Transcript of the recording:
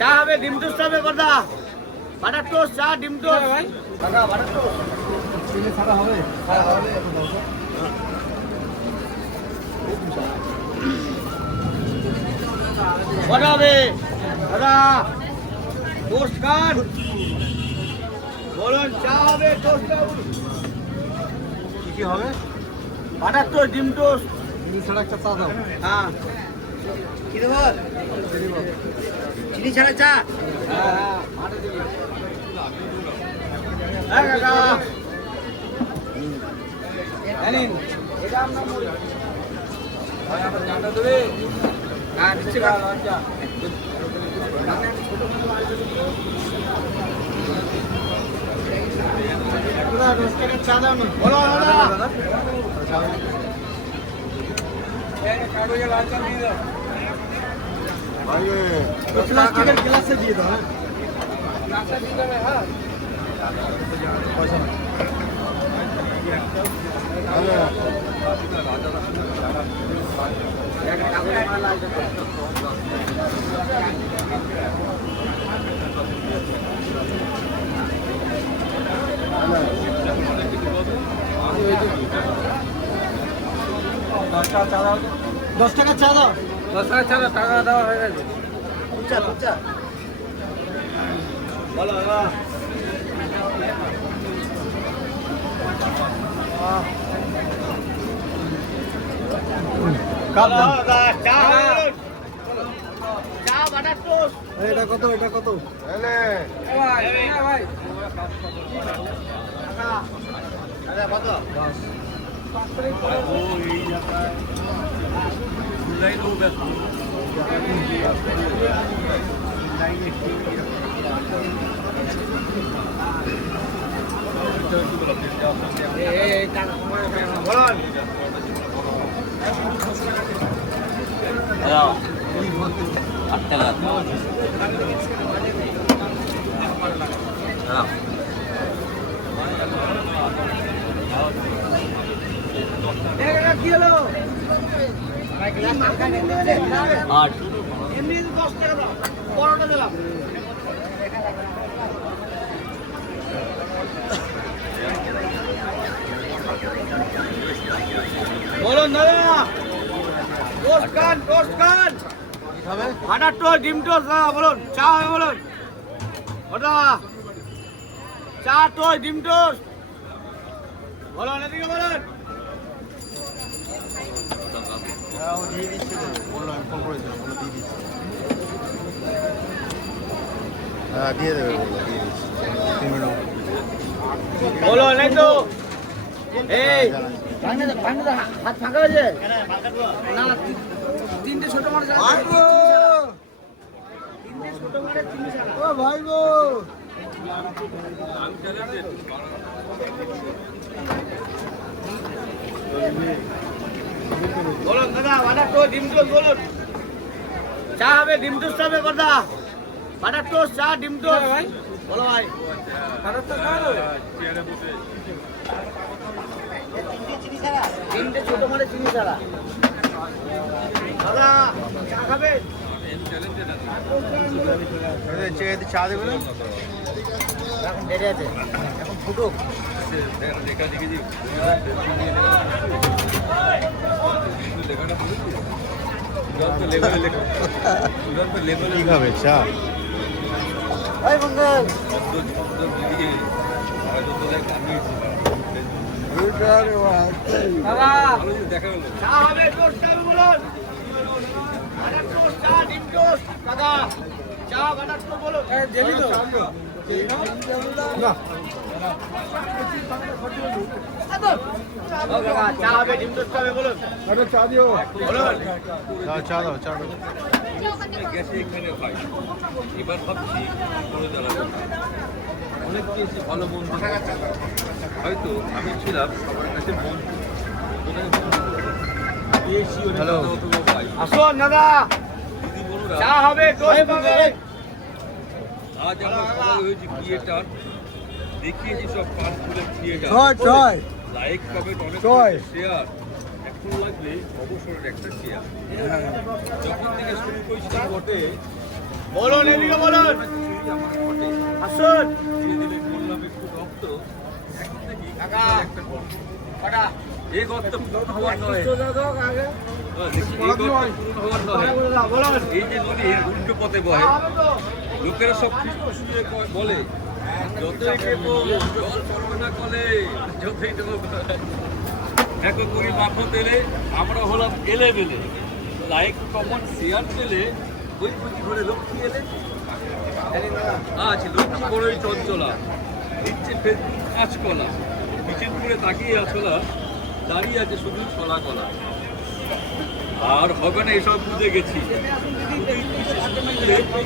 চা হবে, ডিম টোস্ট হবে কথা। বাটার টোস্ট, চা, ডিম টোস্ট ভাই। দাদা বাটার টোস্ট। চিনি ছাড়া হবে? হ্যাঁ হবে। কটা হবে দাদা? টোস্ট খান বলুন। চা হবে, টোস্ট হবে। কি হবে? বাটার টোস্ট, ডিম টোস্ট। চিনি ছাড়া একটা চা দাও। হ্যাঁ কি দেবো? চিনি ছাড়া চা। হ্যাঁ কাকা জানেন এটা আপনার মুড়ি। চাটা দেবে? হ্যাঁ দিচ্ছি কাকা। চা দাও না। বলো দাদা। কাগজে লাল চা দিয়ে দাও। প্লাস্টিকের গ্লাসে দিয়ে দাও। গ্লাসে দিয়ে দেবে। হ্যাঁ পয়সা না। দশ টাকা চা দাও। 10 টাকা চা দাও। টাকা দেওয়া হয়ে গেছে। তুচ্ছা বলো দাদা। এটা কত? এটা কত? কি হলো? এমনি 10 টাকা দাও। পরোটা দিলাম। বলুন দাদা। টোস্ট খান, টোস্ট খান। বাটার টোস্ট, ডিম টোস্ট দাদা বলুন। চা হবে বলুন। ওটা চা, টোস্ট, ডিম টোস্ট বলুন। এদিকে বলুন। দিয়ে দেবে বলো নাই তো। এই হাত ফাঁকা হয়েছে না? তিনটে ছোট মাছ ভাই গো। বলুন দাদা। বাটার টোস্ট, ডিম টোস্ট বলুন। চা হবে, ডিম টোস্ট হবে কথা। বাটার টোস্ট, চা, ডিম টোস্ট ভাই। বলো ভাই। তিনটে ছোট মানে চিনি ছাড়া। দাদা চা খাবে? চা দেবে না? এখন দেরি আছে, এখন ফুটুক। কি খাবে? চা? ওই মঙ্গল চা হবে, টোস্ট হবে বলুন। বাটার টোস্ট, চা, ডিম টোস্ট দাদা। চা, বাটার টোস্ট বলুন। জেলি তো চা হবে, ডিম টোস্ট হবে বলুন। চা দিও বলুন। চা দাও, চা দাও। গেছে এখানে ভাই। এবার ভাবছি করে দাঁড়াবো। অনেক কিছু ভালো বন্ধু হয়তো আমি ছিলাম সবার কাছে বন্ধু। হ্যালো। আসুন দাদা। দিদি বলুন চা হবে, টোস্ট হবে। আজ আমরা সবাই হয়েছি ক্রিয়েটার, দেখিয়েছি সব পাঁচ ফুলের ক্রিয়েটার। লাইক কমেন্ট অনেক শেয়ার, এখন লাগলে অবসরের একটা শেয়ার। যখন থেকে শুরু করেছিলাম বটে বলুন এদিকে বলুন আমার ঘটে আসুন ধীরে ধীরে করলাম একটু রক্ত এখন থেকে কাকা। একটা গর্ত কটা এই গর্ত পূরণ হওয়ার নয় আগে দেখি, এই গর্ত পূরণ হওয়ার নয় বলুন এই যে নদীর উল্টো পথে বহে হবে তো লোকেরা সব খ্রিস্ট শুয়ে বলে যতই কেবো জল পড়বে না কলে যতই দেবো এখন করি মাফত এলে আমরা হলাম এলে বেলে লাইক কমন শেয়ার পেলে ওই বুঝি ঘরে লক্ষ্মী এলে আছে লক্ষ্মী বড়ই চঞ্চলা ইচ্ছে ফেসবুক কাঁচকলা নিচের করে তাকিয়ে আসলা দাঁড়িয়ে আছে শুধু ছলা কলা আর হবে না এসব বুঝে গেছি